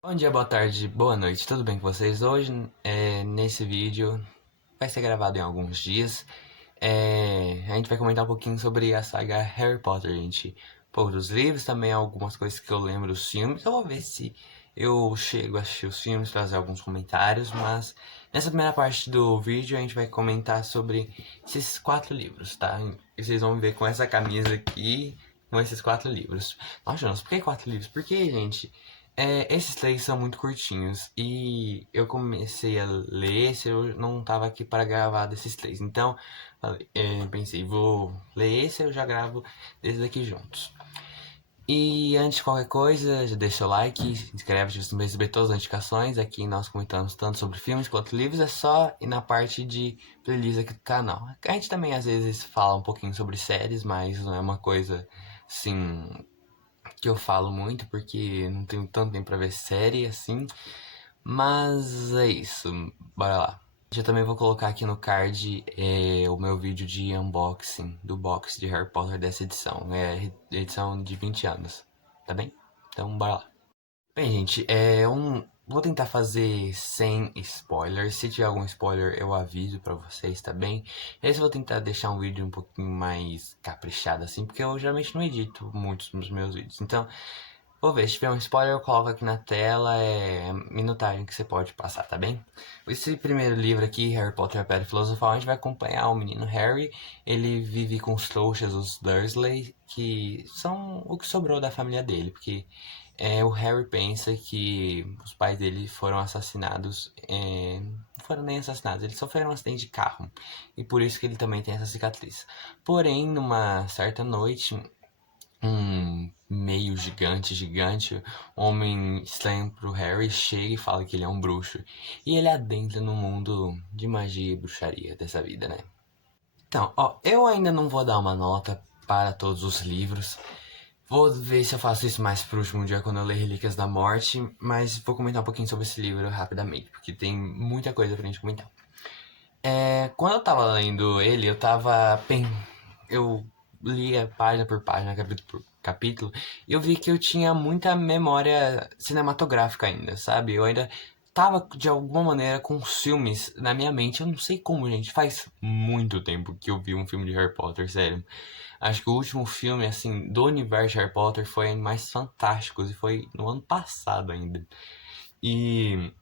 Bom dia, boa tarde, boa noite, tudo bem com vocês? Hoje, nesse vídeo, vai ser gravado em alguns dias. A gente vai comentar um pouquinho sobre a saga Harry Potter, gente. Pô, dos livros, também algumas coisas que eu lembro dos filmes. Eu vou ver se eu chego a assistir os filmes, trazer alguns comentários, mas nessa primeira parte do vídeo a gente vai comentar sobre esses 4 livros, tá? E vocês vão ver com essa camisa aqui, com esses 4 livros. Nossa, Jonas, por que 4 livros? Porque, gente, esses 3 são muito curtinhos e eu comecei a ler esse, eu não tava aqui para gravar desses 3. Então, pensei, vou ler esse, eu já gravo desses aqui juntos. E antes de qualquer coisa, já deixa o like, se inscreve, se você não receber todas as notificações. Aqui nós comentamos tanto sobre filmes quanto livros, é só ir na parte de playlist aqui do canal. A gente também às vezes fala um pouquinho sobre séries, mas não é uma coisa assim que eu falo muito, porque não tenho tanto tempo pra ver série assim. Mas é isso, bora lá. Eu também vou colocar aqui no card o meu vídeo de unboxing do box de Harry Potter dessa edição. É edição de 20 anos, tá bem? Então bora lá. Bem, gente, vou tentar fazer sem spoilers. Se tiver algum spoiler, eu aviso pra vocês, tá bem? Esse eu vou tentar deixar um vídeo um pouquinho mais caprichado assim, porque eu geralmente não edito muitos dos meus vídeos. Então, vou ver, se tiver um spoiler eu coloco aqui na tela, minutagem que você pode passar, tá bem? Esse primeiro livro aqui, Harry Potter e a Pedra Filosofal, a gente vai acompanhar o menino Harry. Ele vive com os trouxas, os Dursley, que são o que sobrou da família dele, porque o Harry pensa que os pais dele foram assassinados, não foram nem assassinados, eles sofreram um acidente de carro, e por isso que ele também tem essa cicatriz. Porém, numa certa noite, um meio gigante, um homem estranho pro Harry chega e fala que ele é um bruxo. E ele adentra no mundo de magia e bruxaria dessa vida, né? Então, ó, eu ainda não vou dar uma nota para todos os livros. Vou ver se eu faço isso mais pro último dia quando eu ler Relíquias da Morte, mas vou comentar um pouquinho sobre esse livro rapidamente, porque tem muita coisa pra gente comentar. Quando eu tava lendo ele, eu lia página por página, capítulo por capítulo, e eu vi que eu tinha muita memória cinematográfica ainda, sabe? Eu ainda tava de alguma maneira com os filmes na minha mente. Eu não sei como, gente. Faz muito tempo que eu vi um filme de Harry Potter, sério. Acho que o último filme, assim, do universo de Harry Potter foi Animais Fantásticos e foi no ano passado ainda. E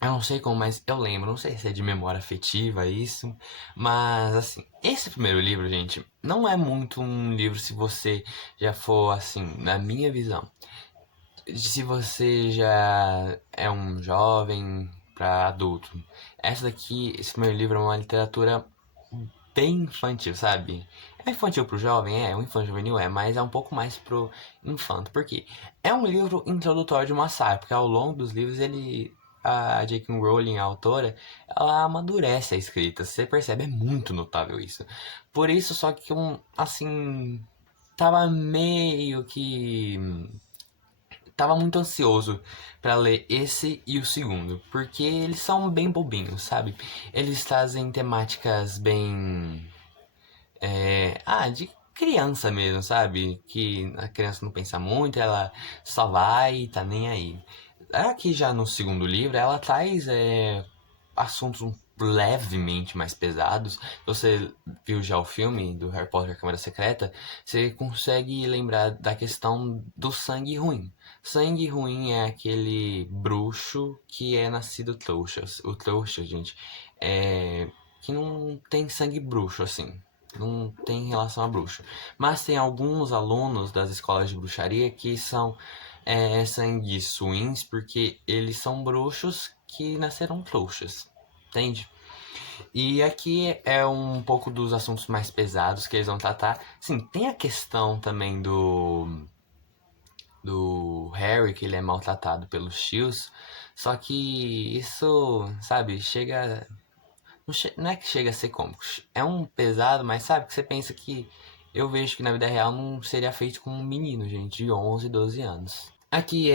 eu não sei como, mas eu lembro, não sei se é de memória afetiva isso, mas assim, esse primeiro livro, gente, não é muito um livro se você já for assim, na minha visão. Se você já é um jovem para adulto. Esse primeiro livro é uma literatura bem infantil, sabe? É infantil pro jovem, o infanto juvenil mas é um pouco mais pro infanto. Por quê? É um livro introdutório de uma saga, porque ao longo dos livros a J.K. Rowling, a autora, ela amadurece a escrita. Você percebe, é muito notável isso. Por isso, só que assim, tava meio que tava muito ansioso pra ler esse e o segundo, porque eles são bem bobinhos, sabe? Eles trazem temáticas bem de criança mesmo, sabe? Que a criança não pensa muito, ela só vai e tá nem aí. Aqui já no segundo livro, ela traz assuntos levemente mais pesados. Você viu já o filme do Harry Potter, a Câmara Secreta, você consegue lembrar da questão do sangue ruim. Sangue ruim é aquele bruxo que é nascido trouxa. O trouxa, gente, que não tem sangue bruxo, assim. Não tem relação a bruxo. Mas tem alguns alunos das escolas de bruxaria que são sanguessuins porque eles são bruxos que nasceram trouxas. Entende? E aqui é um pouco dos assuntos mais pesados que eles vão tratar. Sim, tem a questão também do Harry, que ele é maltratado pelos tios. Só que isso, sabe, chega. Não é que chega a ser cômico. É um pesado, mas sabe que você pensa que eu vejo que na vida real não seria feito com um menino, gente, de 11, 12 anos. Aqui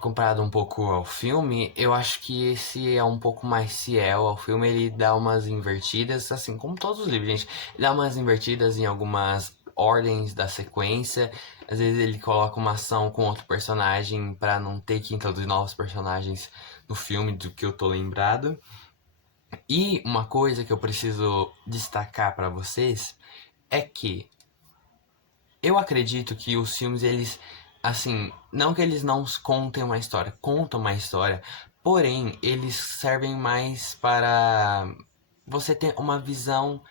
comparado um pouco ao filme, eu acho que esse é um pouco mais fiel ao filme. Ele dá umas invertidas, assim como todos os livros, gente. Ele dá umas invertidas em algumas ordens da sequência. Às vezes ele coloca uma ação com outro personagem pra não ter que introduzir novos personagens no filme do que eu tô lembrado. E uma coisa que eu preciso destacar pra vocês é que eu acredito que os filmes, eles, assim, não que eles não contem uma história, contam uma história, porém, eles servem mais para você ter uma visão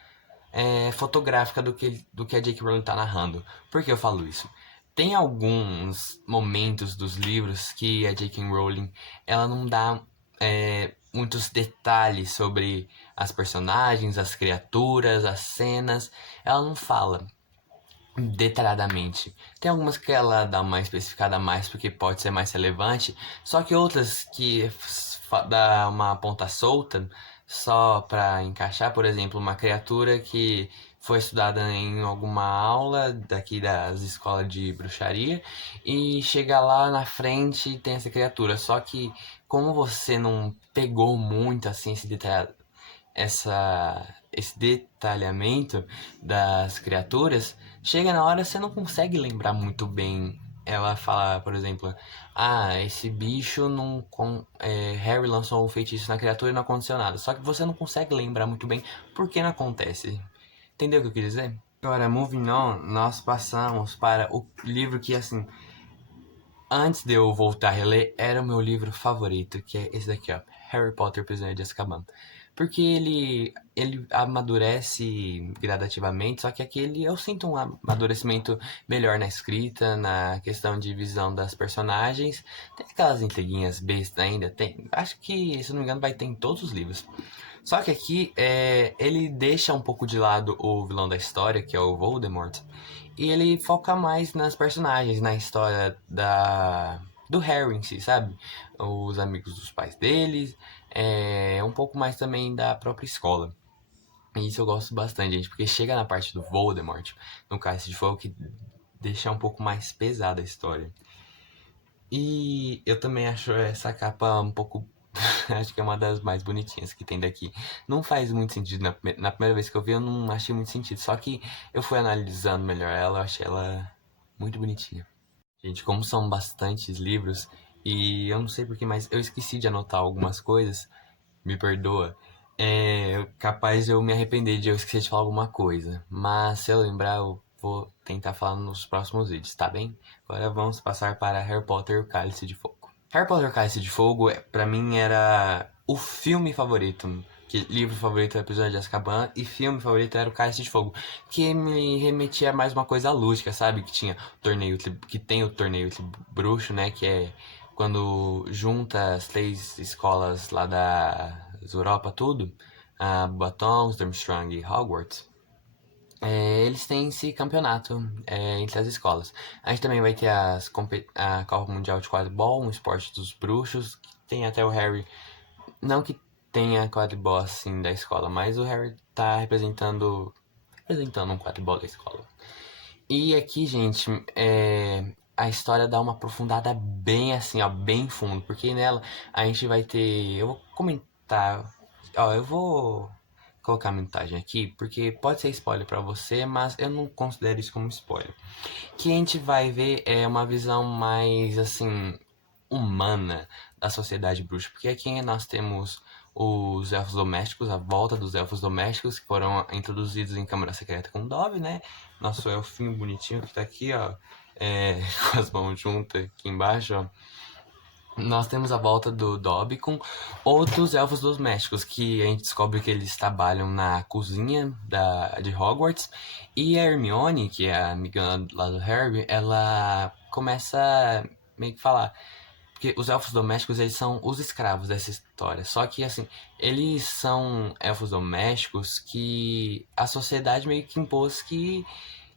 fotográfica do que a J.K. Rowling tá narrando. Por que eu falo isso? Tem alguns momentos dos livros que a J.K. Rowling, ela não dá muitos detalhes sobre as personagens, as criaturas, as cenas, ela não fala detalhadamente. Tem algumas que ela dá uma especificada a mais porque pode ser mais relevante, só que outras que dá uma ponta solta só pra encaixar, por exemplo, uma criatura que foi estudada em alguma aula daqui das escolas de bruxaria e chega lá na frente e tem essa criatura, só que como você não pegou muito assim esse detalhamento das criaturas, chega na hora você não consegue lembrar muito bem. Ela fala, por exemplo, esse bicho não. Harry lançou um feitiço na criatura e não aconteceu nada. Só que você não consegue lembrar muito bem por que não acontece. Entendeu o que eu quis dizer? Agora, moving on, nós passamos para o livro que, assim, antes de eu voltar a reler, era o meu livro favorito, que é esse daqui, ó, Harry Potter, Prisioneiro de Azkaban. Porque ele amadurece gradativamente, só que aquele eu sinto um amadurecimento melhor na escrita, na questão de visão das personagens. Tem aquelas intriguinhas bestas ainda, tem. Acho que, se não me engano, vai ter em todos os livros. Só que aqui ele deixa um pouco de lado o vilão da história, que é o Voldemort, e ele foca mais nas personagens, na história do Harry em si, sabe? Os amigos dos pais deles, um pouco mais também da própria escola. E isso eu gosto bastante, gente, porque chega na parte do Voldemort, no Cálice de Fogo, que deixa um pouco mais pesada a história. E eu também acho essa capa um pouco. Acho que é uma das mais bonitinhas que tem daqui. Não faz muito sentido. Na primeira vez que eu vi, eu não achei muito sentido. Só que eu fui analisando melhor ela, eu achei ela muito bonitinha. Gente, como são bastantes livros, e eu não sei porquê, mas eu esqueci de anotar algumas coisas, me perdoa. É capaz de eu me arrepender de eu esquecer de falar alguma coisa. Mas se eu lembrar, eu vou tentar falar nos próximos vídeos, tá bem? Agora vamos passar para Harry Potter e o Cálice de Fogo. Harry Potter e o Cálice de Fogo, pra mim, era o filme favorito. Que livro favorito era o Prisioneiro de Azkaban e filme favorito era o Cálice de Fogo. Que me remetia a mais uma coisa lúdica, sabe? Que tinha o torneio, que tem o torneio bruxo, né? Que é quando junta as 3 escolas lá da Europa, tudo. Baton, Durmstrang e Hogwarts. Eles têm esse campeonato entre as escolas. A gente também vai ter a Copa Mundial de Quadribol, um esporte dos bruxos, que tem até o Harry. Não que tenha quadribol assim da escola, mas o Harry tá representando um quadribol da escola. E aqui, gente, a história dá uma aprofundada bem assim, ó, bem fundo, porque nela a gente vai ter. Eu vou comentar. Ó, eu vou colocar a mensagem aqui, porque pode ser spoiler pra você, mas eu não considero isso como spoiler. Que a gente vai ver uma visão mais assim humana da sociedade bruxa, porque aqui nós temos os elfos domésticos, a volta dos elfos domésticos que foram introduzidos em Câmara Secreta com Dobby, né? Nosso elfinho bonitinho que tá aqui, ó, com as mãos juntas aqui embaixo, ó. Nós temos a volta do Dobby com outros elfos domésticos, que a gente descobre que eles trabalham na cozinha de Hogwarts. E a Hermione, que é a amiga lá do Harry, ela começa a meio que falar. Porque os elfos domésticos, eles são os escravos dessa história. Só que, assim, eles são elfos domésticos que a sociedade meio que impôs que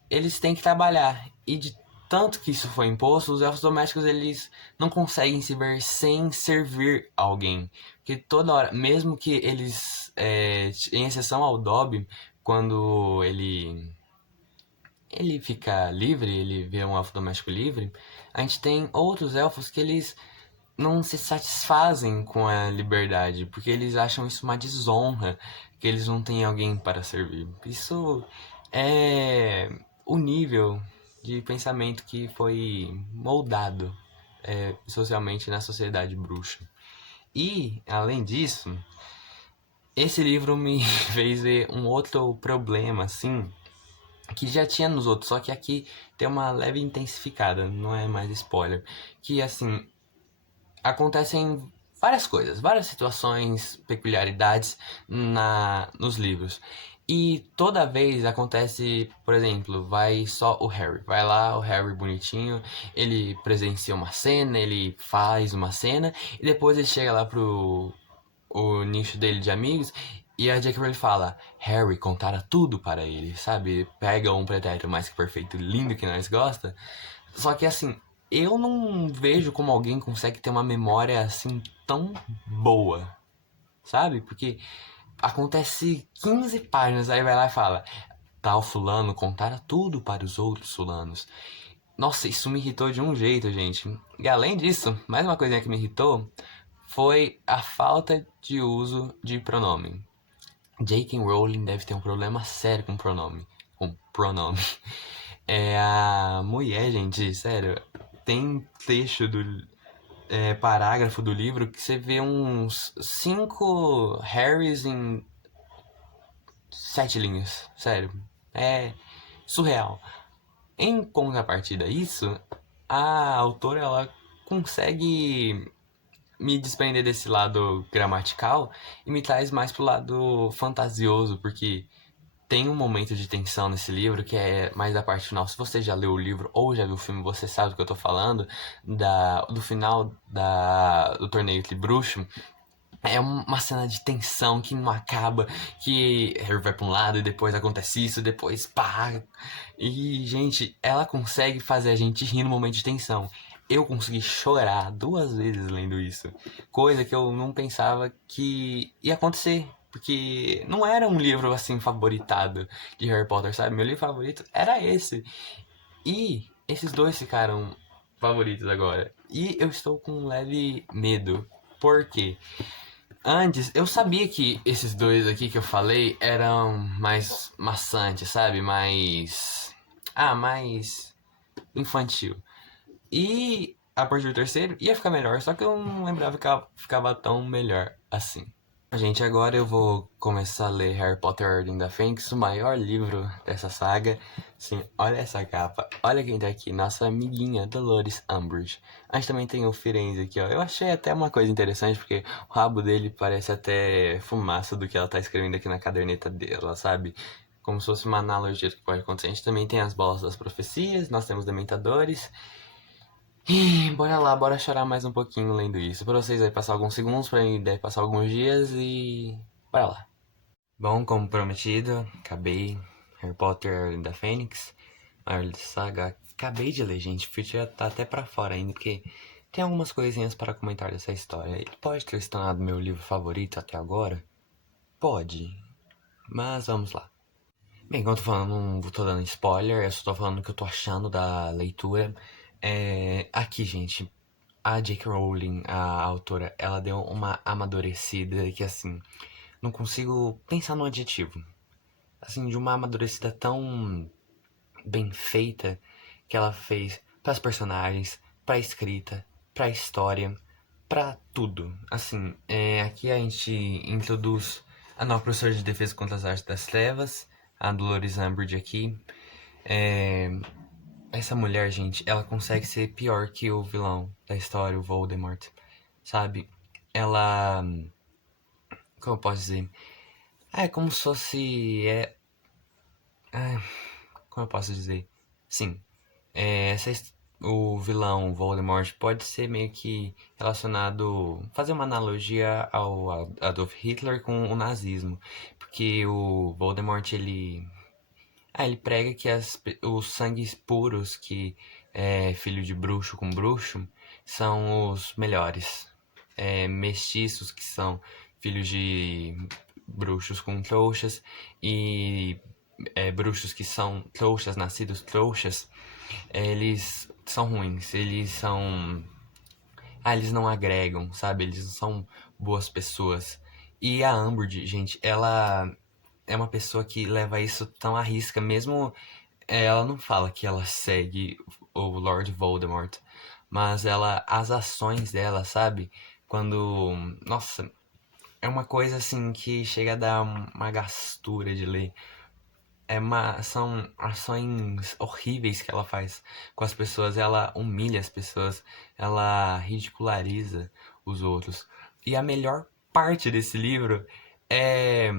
eles têm que trabalhar. E de tanto que isso foi imposto, os elfos domésticos eles não conseguem se ver sem servir alguém. Porque toda hora, mesmo que eles, em exceção ao Dobby, quando ele fica livre, ele vira um elfo doméstico livre, a gente tem outros elfos que eles não se satisfazem com a liberdade, porque eles acham isso uma desonra, que eles não têm alguém para servir. Isso é o nível de pensamento que foi moldado socialmente na sociedade bruxa. E, além disso, esse livro me fez ver um outro problema, assim, que já tinha nos outros, só que aqui tem uma leve intensificada, não é mais spoiler. Que, assim, acontecem várias coisas, várias situações, peculiaridades nos livros. E toda vez acontece, por exemplo, vai só o Harry. Vai lá, o Harry bonitinho, ele presencia uma cena, ele faz uma cena, e depois ele chega lá pro o nicho dele de amigos, e a J.K. Rowling fala, Harry contara tudo para ele, sabe? Pega um pretérito mais que perfeito, lindo que nós gosta. Só que assim, eu não vejo como alguém consegue ter uma memória assim tão boa, sabe? Porque acontece 15 páginas, aí vai lá e fala, tal fulano contara tudo para os outros fulanos. Nossa, isso me irritou de um jeito, gente. E além disso, mais uma coisinha que me irritou foi a falta de uso de pronome. J.K. Rowling deve ter um problema sério com pronome. Com pronome. É a mulher, gente, sério. Tem trecho do parágrafo do livro que você vê uns 5 Harrys em 7 linhas. Sério. É surreal. Em contrapartida a isso, a autora ela consegue me desprender desse lado gramatical e me traz mais pro lado fantasioso, porque tem um momento de tensão nesse livro que é mais da parte final. Se você já leu o livro ou já viu o filme, você sabe do que eu tô falando, do final do torneio de bruxo. É uma cena de tensão que não acaba, que Harry vai pra um lado e depois acontece isso, depois pá. E, gente, ela consegue fazer a gente rir no momento de tensão. Eu consegui chorar 2 vezes lendo isso. Coisa que eu não pensava que ia acontecer. Porque não era um livro assim favoritado de Harry Potter, sabe? Meu livro favorito era esse. E esses dois ficaram favoritos agora. E eu estou com um leve medo. Por quê? Antes, eu sabia que esses dois aqui que eu falei eram mais maçantes, sabe? Mais. Ah, mais infantil. E a partir do terceiro ia ficar melhor, só que eu não lembrava que ela ficava tão melhor assim. Gente, agora eu vou começar a ler Harry Potter e a Ordem da Fênix, o maior livro dessa saga. Sim, olha essa capa. Olha quem tá aqui, nossa amiguinha Dolores Umbridge. A gente também tem o Firenze aqui, ó. Eu achei até uma coisa interessante, porque o rabo dele parece até fumaça do que ela tá escrevendo aqui na caderneta dela, sabe? Como se fosse uma analogia do que pode acontecer. A gente também tem as bolas das profecias, nós temos dementadores. E bora lá, bora chorar mais um pouquinho lendo isso. Pra vocês aí passar alguns segundos, pra mim deve passar alguns dias e. Bora lá. Bom, como prometido, acabei Harry Potter da Fênix, maior saga. Acabei de ler, gente. Fui já tá até pra fora ainda, porque tem algumas coisinhas para comentar dessa história. Ele pode ter se tornado meu livro favorito até agora? Pode, mas vamos lá. Bem, enquanto eu tô falando, não tô dando spoiler, eu só tô falando o que eu tô achando da leitura. Aqui, gente, a J.K. Rowling, a autora, ela deu uma amadurecida que, assim, não consigo pensar no adjetivo. Assim, de uma amadurecida tão bem feita que ela fez pras personagens, pra escrita, pra história, pra tudo. Assim, aqui a gente introduz a nova professora de defesa contra as artes das trevas, a Dolores Umbridge aqui. Essa mulher, gente, ela consegue ser pior que o vilão da história, o Voldemort, sabe? Ela, como eu posso dizer? É como se fosse, como eu posso dizer? Sim, o vilão Voldemort pode ser meio que relacionado, fazer uma analogia ao Adolf Hitler com o nazismo, porque o Voldemort ele prega que os sangues puros, que é filho de bruxo com bruxo, são os melhores. Mestiços, que são filhos de bruxos com trouxas, e bruxos que são trouxas, nascidos trouxas, eles são ruins, eles são. Ah, eles não agregam, sabe? Eles não são boas pessoas. E a Umbridge, gente, ela é uma pessoa que leva isso tão à risca, mesmo ela não fala que ela segue o Lord Voldemort, mas as ações dela, sabe? Quando, nossa, é uma coisa assim que chega a dar uma gastura de ler. São ações horríveis que ela faz com as pessoas. Ela humilha as pessoas, ela ridiculariza os outros. E a melhor parte desse livro é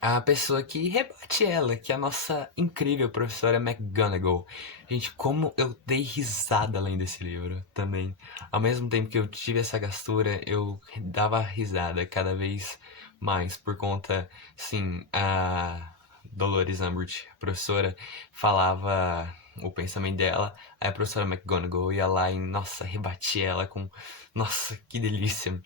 a pessoa que rebate ela, que é a nossa incrível professora McGonagall. Gente, como eu dei risada lendo esse livro também. Ao mesmo tempo que eu tive essa gastura, eu dava risada cada vez mais por conta, sim, a Dolores Umbridge, a professora, falava o pensamento dela, aí a professora McGonagall ia lá e, nossa, rebatia ela com, nossa, que delícia.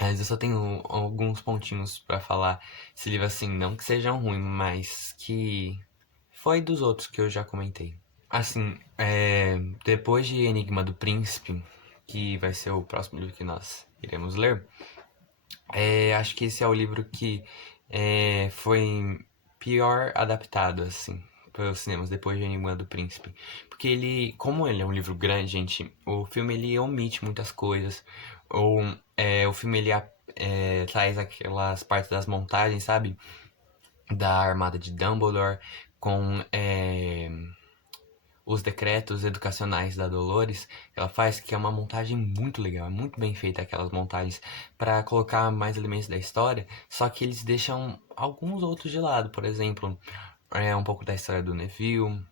Mas eu só tenho alguns pontinhos pra falar esse livro assim, não que sejam ruins, mas que foi dos outros que eu já comentei. Assim, depois de Enigma do Príncipe, que vai ser o próximo livro que nós iremos ler, acho que esse é o livro que foi pior adaptado, assim, para os cinemas, depois de Enigma do Príncipe. Porque ele, como ele é um livro grande, gente, o filme ele omite muitas coisas. Ou o filme ele traz aquelas partes das montagens, sabe? Da armada de Dumbledore com os decretos educacionais da Dolores, ela faz que é uma montagem muito legal, é muito bem feita aquelas montagens para colocar mais elementos da história, só que eles deixam alguns outros de lado, por exemplo, um pouco da história do Neville,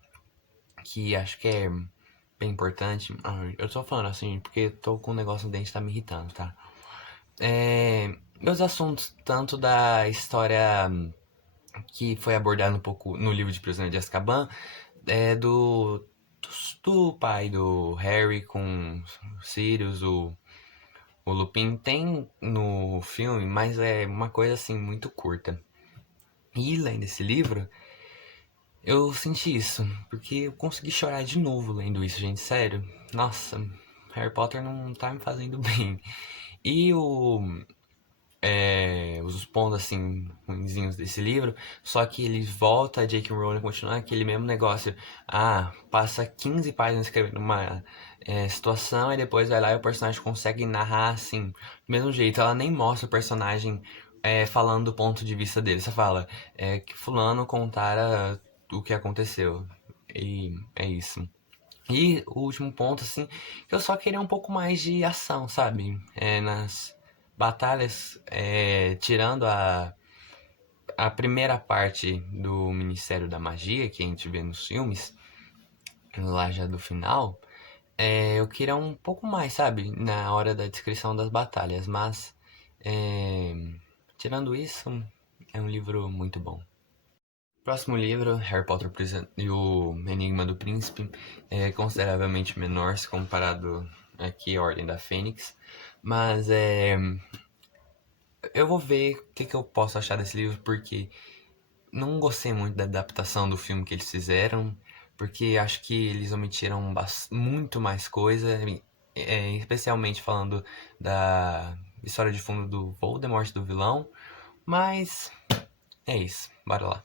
que acho que é bem importante. Eu tô falando assim porque tô com um negócio no dente que tá me irritando, tá? Meus assuntos, tanto da história que foi abordada um pouco no livro de Prisioneiro de Azkaban, do pai do Harry com o Sirius, o Lupin tem no filme, mas é uma coisa assim muito curta. E lendo esse livro, eu senti isso, porque eu consegui chorar de novo lendo isso, gente, sério. Nossa, Harry Potter não tá me fazendo bem. E os pontos assim ruinzinhos desse livro, só que ele volta a J.K. Rowling continuar aquele mesmo negócio. Passa 15 páginas escrevendo uma situação e depois vai lá e o personagem consegue narrar assim, do mesmo jeito. Ela nem mostra o personagem falando do ponto de vista dele. Você fala que fulano contara o que aconteceu. E é isso. E o último ponto, assim, que eu só queria um pouco mais de ação, sabe? Nas batalhas, tirando a primeira parte do Ministério da Magia, que a gente vê nos filmes, lá já do final, eu queria um pouco mais, sabe? Na hora da descrição das batalhas, mas, é, tirando isso, é um livro muito bom. Próximo livro, Harry Potter e o Enigma do Príncipe, é consideravelmente menor se comparado aqui à Ordem da Fênix, mas eu vou ver o que eu posso achar desse livro, porque não gostei muito da adaptação do filme que eles fizeram, porque acho que eles omitiram muito mais coisa, especialmente falando da história de fundo do Voldemort, do vilão, mas é isso, bora lá.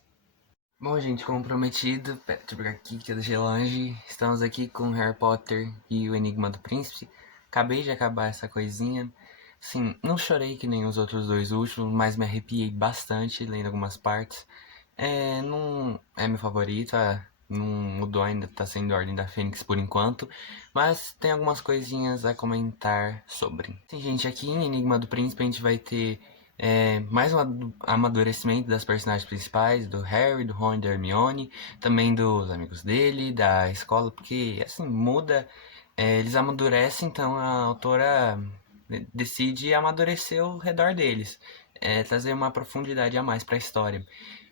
Bom, gente, como prometido, deixa eu pegar aqui que eu deixei longe. Estamos aqui com Harry Potter e o Enigma do Príncipe. Acabei de acabar essa coisinha. Sim, não chorei que nem os outros dois últimos, mas me arrepiei bastante lendo algumas partes. Não é meu favorito, não mudou ainda, tá sendo Ordem da Fênix por enquanto, mas tem algumas coisinhas a comentar sobre. Sim, gente, aqui em Enigma do Príncipe a gente vai ter mais um amadurecimento das personagens principais, do Harry, do Ron e da Hermione, também dos amigos dele, da escola, porque assim, muda, eles amadurecem, então a autora decide amadurecer ao redor deles, trazer uma profundidade a mais para a história.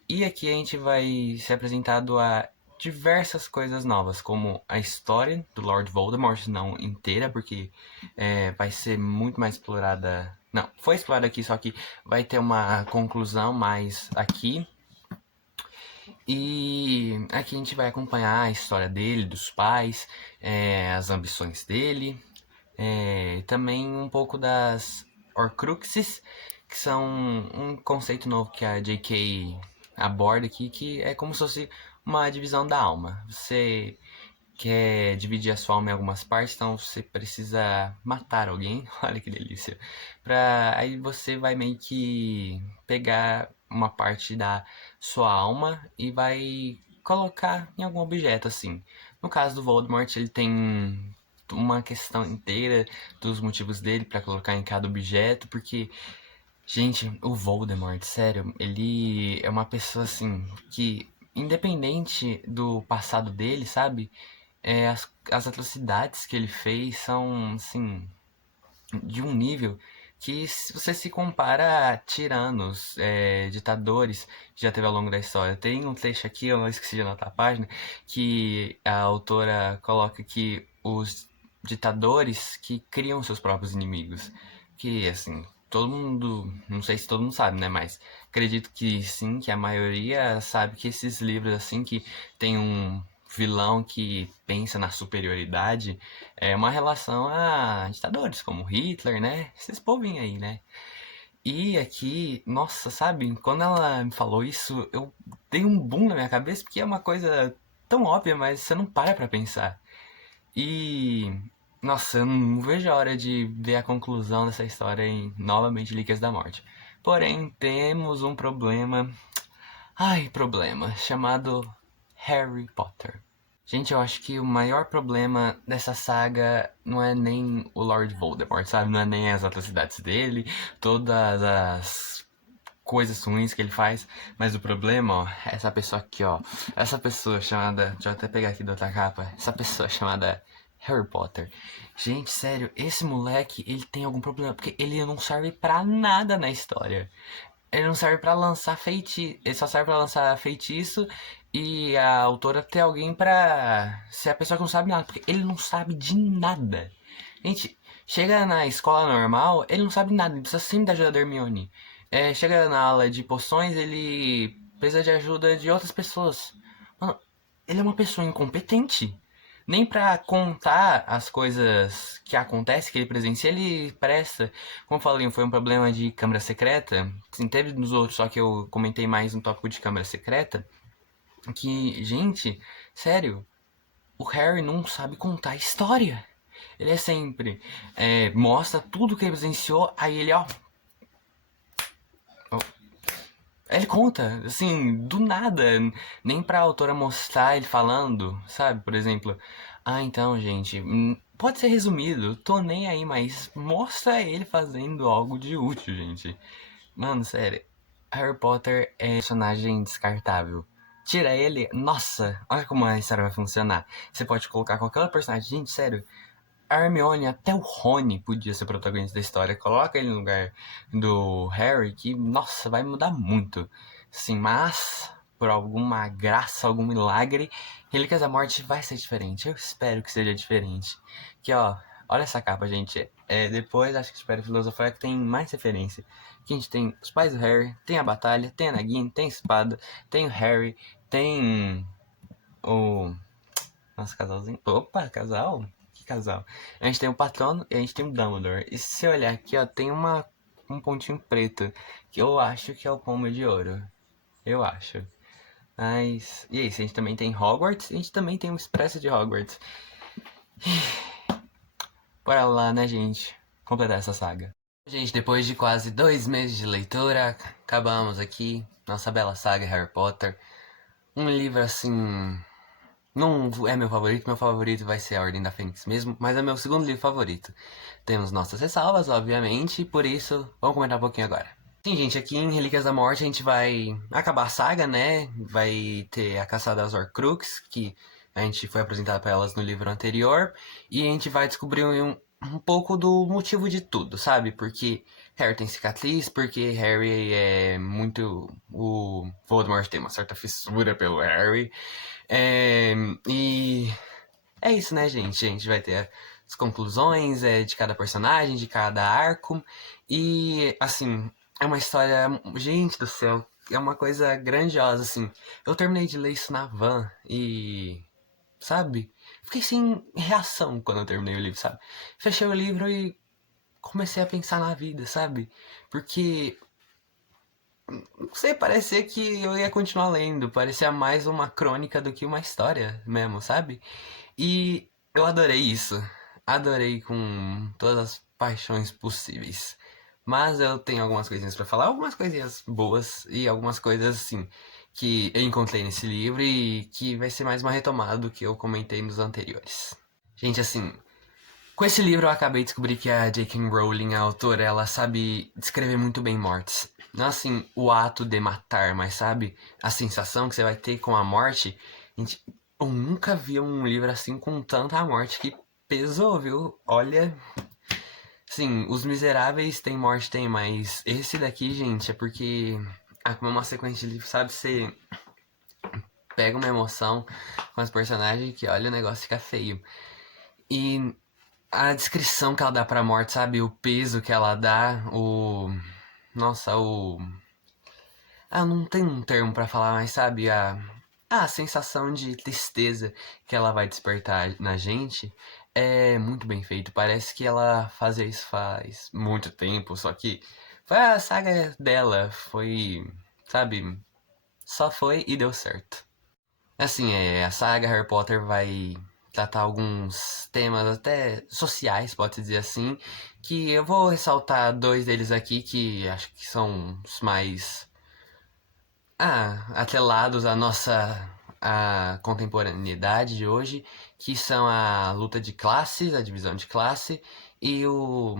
E aqui a gente vai ser apresentado a diversas coisas novas, como a história do Lord Voldemort, não inteira, porque vai ser muito mais explorada. Não, foi explorada aqui, só que vai ter uma conclusão mais aqui. E aqui a gente vai acompanhar a história dele, dos pais, as ambições dele, também um pouco das Horcruxes, que são um conceito novo que a J.K. aborda aqui, que é como se fosse uma divisão da alma. Você quer dividir a sua alma em algumas partes, então você precisa matar alguém. Olha que delícia. Aí você vai meio que pegar uma parte da sua alma e vai colocar em algum objeto, assim. No caso do Voldemort, ele tem uma questão inteira dos motivos dele pra colocar em cada objeto, porque, gente, o Voldemort, sério, ele é uma pessoa assim que, independente do passado dele, sabe? As atrocidades que ele fez são, assim, de um nível que se você se compara a tiranos, ditadores que já teve ao longo da história. Tem um trecho aqui, eu não esqueci de anotar a página, que a autora coloca que os ditadores que criam seus próprios inimigos. Que, assim, todo mundo, não sei se todo mundo sabe, né, mas acredito que sim, que a maioria sabe que esses livros, assim, que tem um vilão que pensa na superioridade, é uma relação a ditadores como Hitler, né? Esses povinhos aí, né? E aqui, nossa, sabe? Quando ela me falou isso, eu dei um boom na minha cabeça, porque é uma coisa tão óbvia, mas você não para pra pensar. E, nossa, eu não vejo a hora de ver a conclusão dessa história em novamente Relíquias da Morte. Porém, temos um problema, problema, chamado Harry Potter. Gente, eu acho que o maior problema dessa saga não é nem o Lord Voldemort, sabe? Não é nem as atrocidades dele, todas as coisas ruins que ele faz, mas o problema, ó, é essa pessoa aqui, ó. Essa pessoa chamada. Deixa eu até pegar aqui da outra capa. Essa pessoa chamada Harry Potter. Gente, sério, esse moleque, ele tem algum problema, porque ele não serve pra nada na história. Ele não serve pra lançar feitiço. Ele só serve pra lançar feitiço e a autora ter alguém pra ser a pessoa que não sabe nada. Porque ele não sabe de nada. Gente, chega na escola normal, ele não sabe nada. Ele precisa sempre da ajuda da Hermione. Chega na aula de poções, ele precisa de ajuda de outras pessoas. Mano, ele é uma pessoa incompetente. Nem pra contar as coisas que acontecem, que ele presencia, ele presta. Como eu falei, foi um problema de câmera secreta. Sim, teve nos outros, só que eu comentei mais no tópico de câmera secreta. Que, gente, sério, o Harry não sabe contar história. Ele é sempre mostra tudo que ele presenciou, aí ele, ó. Ele conta, assim, do nada, nem pra autora mostrar ele falando, sabe? Por exemplo, então, gente, pode ser resumido, tô nem aí, mas mostra ele fazendo algo de útil, gente. Mano, sério, Harry Potter é um personagem descartável. Tira ele, nossa, olha como a história vai funcionar. Você pode colocar qualquer outro personagem, gente, sério. A Hermione, até o Rony podia ser o protagonista da história. Coloca ele no lugar do Harry, que, nossa, vai mudar muito. Sim, mas, por alguma graça, algum milagre, Relíquias da Morte vai ser diferente. Eu espero que seja diferente. Que, ó, olha essa capa, gente. Depois, acho que Espero Filosofar que tem mais referência. Que a gente tem os pais do Harry, tem a batalha, tem a Nagini, tem a espada, tem o Harry, tem o... Nossa, casalzinho. Opa, casal? Que casal? A gente tem o Patrono e a gente tem o Dumbledore. E se você olhar aqui, ó, tem um pontinho preto. Que eu acho que é o Pomo de Ouro. Eu acho. Mas... E é isso, a gente também tem Hogwarts. E a gente também tem o Expresso de Hogwarts. Bora lá, né, gente? Completar essa saga. Gente, depois de quase 2 meses de leitura, acabamos aqui. Nossa bela saga Harry Potter. Um livro, assim... Não é meu favorito vai ser A Ordem da Fênix mesmo, mas é meu segundo livro favorito. Temos nossas ressalvas, obviamente, e por isso, vamos comentar um pouquinho agora. Sim, gente, aqui em Relíquias da Morte a gente vai acabar a saga, né? Vai ter a Caçada às Horcruxes, que a gente foi apresentado para elas no livro anterior, e a gente vai descobrir um pouco do motivo de tudo, sabe? Porque Harry tem cicatriz, porque Harry é muito... O Voldemort tem uma certa fissura pelo Harry, e é isso, né, gente? A gente vai ter as conclusões de cada personagem, de cada arco. E, assim, é uma história. Gente do céu, é uma coisa grandiosa, assim. Eu terminei de ler isso na van e. Sabe? Fiquei sem reação quando eu terminei o livro, sabe? Fechei o livro e comecei a pensar na vida, sabe? Porque Não sei, parecia que eu ia continuar lendo. Parecia mais uma crônica do que uma história mesmo, sabe? E eu adorei isso. Adorei com todas as paixões possíveis. Mas eu tenho algumas coisinhas pra falar, algumas coisinhas boas e algumas coisas assim que eu encontrei nesse livro e que vai ser mais uma retomada do que eu comentei nos anteriores. Gente, assim, com esse livro eu acabei de descobrir que a J.K. Rowling, a autora, ela sabe descrever muito bem mortes. Não assim o ato de matar, mas sabe a sensação que você vai ter com a morte. Gente, eu nunca vi um livro assim com tanta morte que pesou, viu? Olha, sim, Os Miseráveis tem morte, tem, mas esse daqui, gente, é porque como é uma sequência de livros, sabe? Você pega uma emoção com os personagens que, olha, o negócio fica feio. E a descrição que ela dá pra morte, sabe? O peso que ela dá, o. Nossa, o. Ah, não tem um termo pra falar, mas sabe? A sensação de tristeza que ela vai despertar na gente é muito bem feito. Parece que ela fazia isso faz muito tempo, só que foi a saga dela, foi. Sabe? Só foi e deu certo. Assim, a saga Harry Potter vai tratar alguns temas até sociais, pode dizer assim, que eu vou ressaltar dois deles aqui que acho que são os mais atrelados à nossa à contemporaneidade de hoje, que são a luta de classes, a divisão de classe e o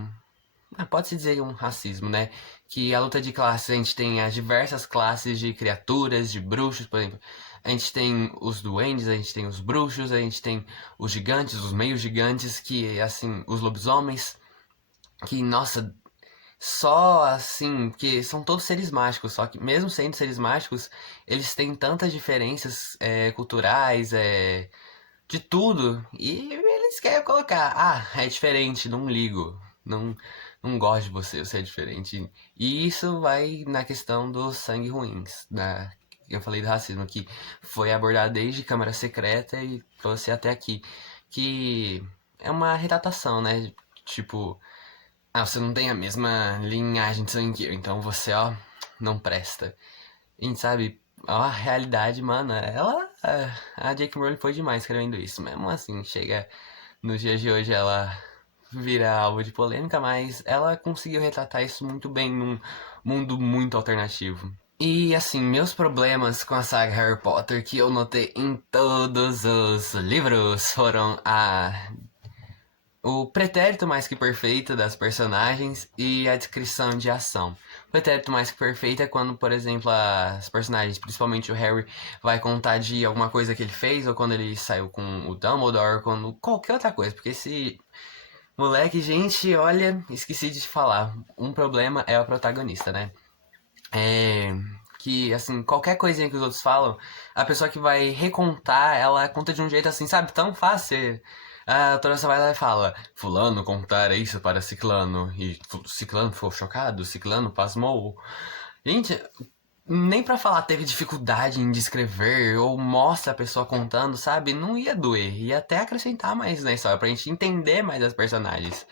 pode-se dizer um racismo, né? Que a luta de classes, a gente tem as diversas classes de criaturas, de bruxos, por exemplo. A gente tem os duendes, a gente tem os bruxos, a gente tem os gigantes, os meios gigantes, que, assim, os lobisomens, que, nossa, só assim, que são todos seres mágicos, só que mesmo sendo seres mágicos, eles têm tantas diferenças culturais, de tudo. E eles querem colocar, é diferente, não ligo. Não, não gosto de você, você é diferente. E isso vai na questão dos sangue ruins. Eu falei do racismo, que foi abordado desde Câmara Secreta e trouxe até aqui. Que é uma retratação, né? Tipo, você não tem a mesma linhagem de sangue que eu, então você, ó, não presta. A gente sabe, a realidade, mano, a J.K. Rowling foi demais escrevendo isso. Mesmo assim, chega nos dias de hoje, ela vira alvo de polêmica, mas ela conseguiu retratar isso muito bem num mundo muito alternativo. E assim, meus problemas com a saga Harry Potter que eu notei em todos os livros foram o pretérito mais que perfeito das personagens e a descrição de ação. O pretérito mais que perfeito é quando, por exemplo, as personagens, principalmente o Harry, vai contar de alguma coisa que ele fez, ou quando ele saiu com o Dumbledore, ou quando qualquer outra coisa. Porque esse moleque, gente, olha, esqueci de te falar. Um problema é o protagonista, né? É, que, assim, qualquer coisinha que os outros falam, a pessoa que vai recontar, ela conta de um jeito assim, sabe? Tão fácil. A autora só vai lá e fala: Fulano contara isso para Ciclano. E Ciclano ficou chocado, Ciclano pasmou. Gente, nem pra falar teve dificuldade em descrever ou mostra a pessoa contando, sabe? Não ia doer, ia até acrescentar mais na história, pra gente entender mais as personagens.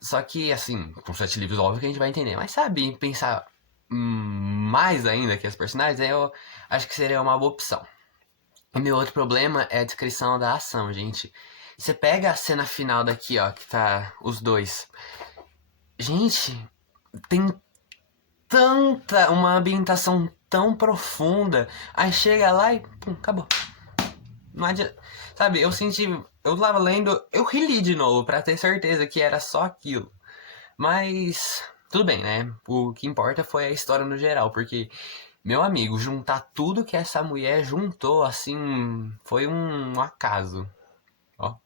Só que, assim, com 7 livros, óbvio que a gente vai entender. Mas sabe, pensar mais ainda que as personagens, aí eu acho que seria uma boa opção. O meu outro problema é a descrição da ação, gente. Você pega a cena final daqui, ó, que tá os dois. Gente, tem uma ambientação tão profunda. Aí chega lá e, pum, acabou. Não adianta. Sabe, eu senti. Eu tava lendo, eu reli de novo pra ter certeza que era só aquilo. Mas tudo bem, né? O que importa foi a história no geral, porque, meu amigo, juntar tudo que essa mulher juntou, assim, foi um acaso. Ó,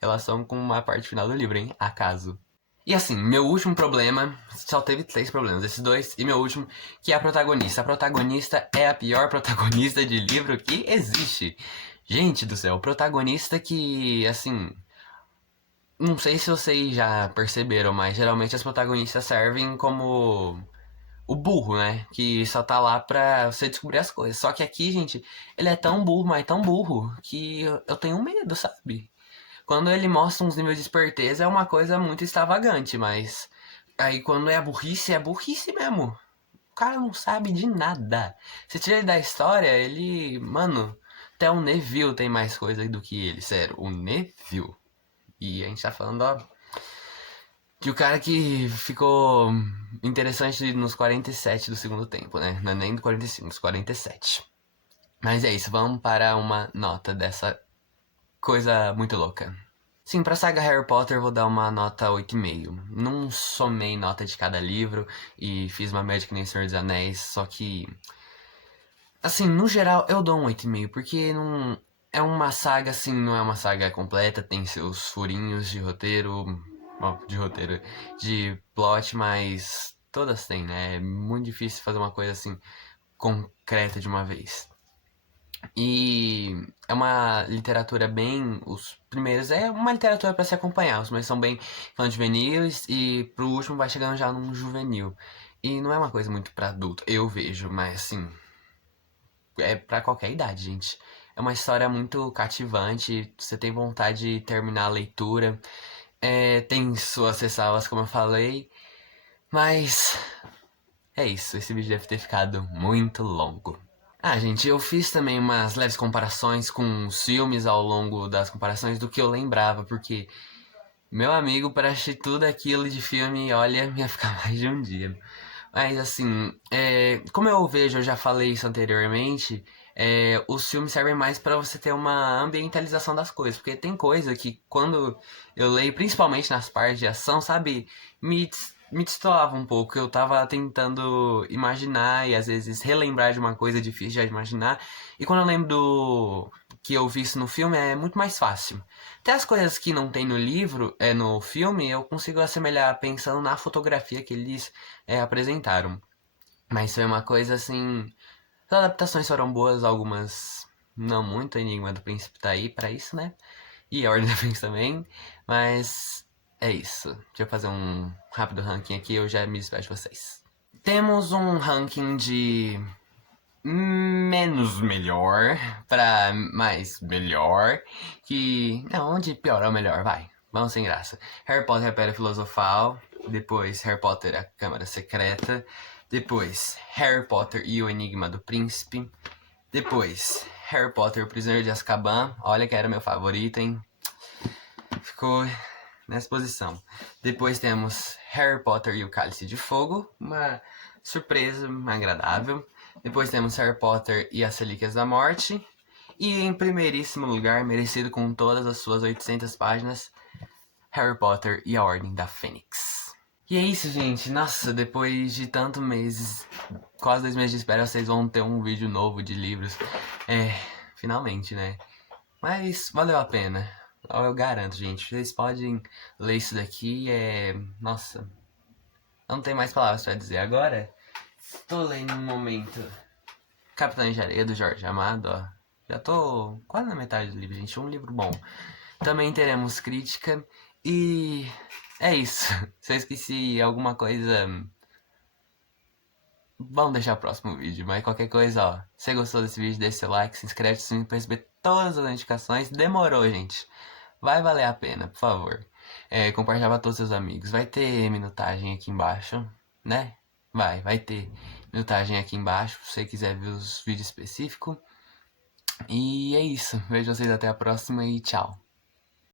relação com a parte final do livro, hein? Acaso. E assim, meu último problema, só teve 3 problemas, esses dois, e meu último, que é a protagonista. A protagonista é a pior protagonista de livro que existe. Gente do céu, protagonista que, assim, não sei se vocês já perceberam, mas geralmente as protagonistas servem como o burro, né? Que só tá lá pra você descobrir as coisas. Só que aqui, gente, ele é tão burro, mas tão burro, que eu tenho medo, sabe? Quando ele mostra uns níveis de esperteza é uma coisa muito extravagante, mas aí quando é burrice mesmo. cara não sabe de nada. Se tira ele da história, ele... Mano, até o Neville tem mais coisa do que ele, sério. O Neville. E a gente tá falando, ó... Que o cara que ficou interessante nos 47 do segundo tempo, né? Não é nem do 45, dos 47. Mas é isso, vamos para uma nota dessa coisa muito louca. Sim, pra saga Harry Potter eu vou dar uma nota 8,5. Não somei nota de cada livro e fiz uma média que nem Senhor dos Anéis, só que... Assim, no geral eu dou um 8,5, porque não... É uma saga, assim, não é uma saga completa, tem seus furinhos de roteiro... Ó, de roteiro, de plot, mas todas têm, né? É muito difícil fazer uma coisa assim concreta de uma vez. E é uma literatura bem. Os primeiros é uma literatura para se acompanhar, os primeiros são bem infanto-juvenis e pro último vai chegando já num juvenil. E não é uma coisa muito pra adulto, eu vejo, mas assim. É pra qualquer idade, gente. É uma história muito cativante, você tem vontade de terminar a leitura. Tem suas ressalvas, como eu falei, mas é isso. Esse vídeo deve ter ficado muito longo. Ah, gente, eu fiz também umas leves comparações com os filmes ao longo das comparações do que eu lembrava, porque, meu amigo, para assistir tudo aquilo de filme, olha, ia ficar mais de um dia. Mas assim, como eu vejo, eu já falei isso anteriormente, os filmes servem mais pra você ter uma ambientalização das coisas, porque tem coisa que quando eu leio, principalmente nas partes de ação, sabe, me destoava um pouco. Eu tava tentando imaginar e às vezes relembrar de uma coisa difícil de imaginar, e quando eu lembro do que eu vi isso no filme é muito mais fácil. Até as coisas que não tem no livro, no filme, eu consigo assemelhar pensando na fotografia que eles apresentaram. Mas foi uma coisa assim. As adaptações foram boas, algumas não muito. A Enigma do Príncipe tá aí pra isso, né? E a Ordem da Fênix também. Mas é isso. Deixa eu fazer um rápido ranking aqui, eu já me despeço de vocês. Temos um ranking de menos melhor pra mais melhor. Que. Não, onde pior é o melhor, vai. Vamos sem graça. Harry Potter e a Pedra Filosofal. Depois Harry Potter e a Câmara Secreta. Depois Harry Potter e o Enigma do Príncipe. Depois Harry Potter e o Prisioneiro de Azkaban. Olha que era meu favorito, hein? Ficou nessa posição. Depois temos Harry Potter e o Cálice de Fogo. Uma surpresa agradável. Depois temos Harry Potter e as Relíquias da Morte. E em primeiríssimo lugar, merecido com todas as suas 800 páginas, Harry Potter e a Ordem da Fênix. E é isso, gente. Nossa, depois de tantos meses, quase 2 meses de espera, vocês vão ter um vídeo novo de livros. Finalmente, né? Mas valeu a pena. Eu garanto, gente. Vocês podem ler isso daqui. Nossa, eu não tenho mais palavras pra dizer. Agora, tô lendo um momento Capitães de Areia, do Jorge Amado, ó. Já tô quase na metade do livro, gente. Um livro bom. Também teremos crítica. E é isso. Se eu esqueci alguma coisa, vamos deixar o próximo vídeo. Mas qualquer coisa, ó. Se você gostou desse vídeo, deixa seu like, se inscreve no pra receber todas as notificações. Demorou, gente. Vai valer a pena, por favor. Compartilhar pra todos os seus amigos. Vai ter minutagem aqui embaixo, né? Vai ter minutagem aqui embaixo, se você quiser ver os vídeos específicos. E é isso. Vejo vocês até a próxima e tchau.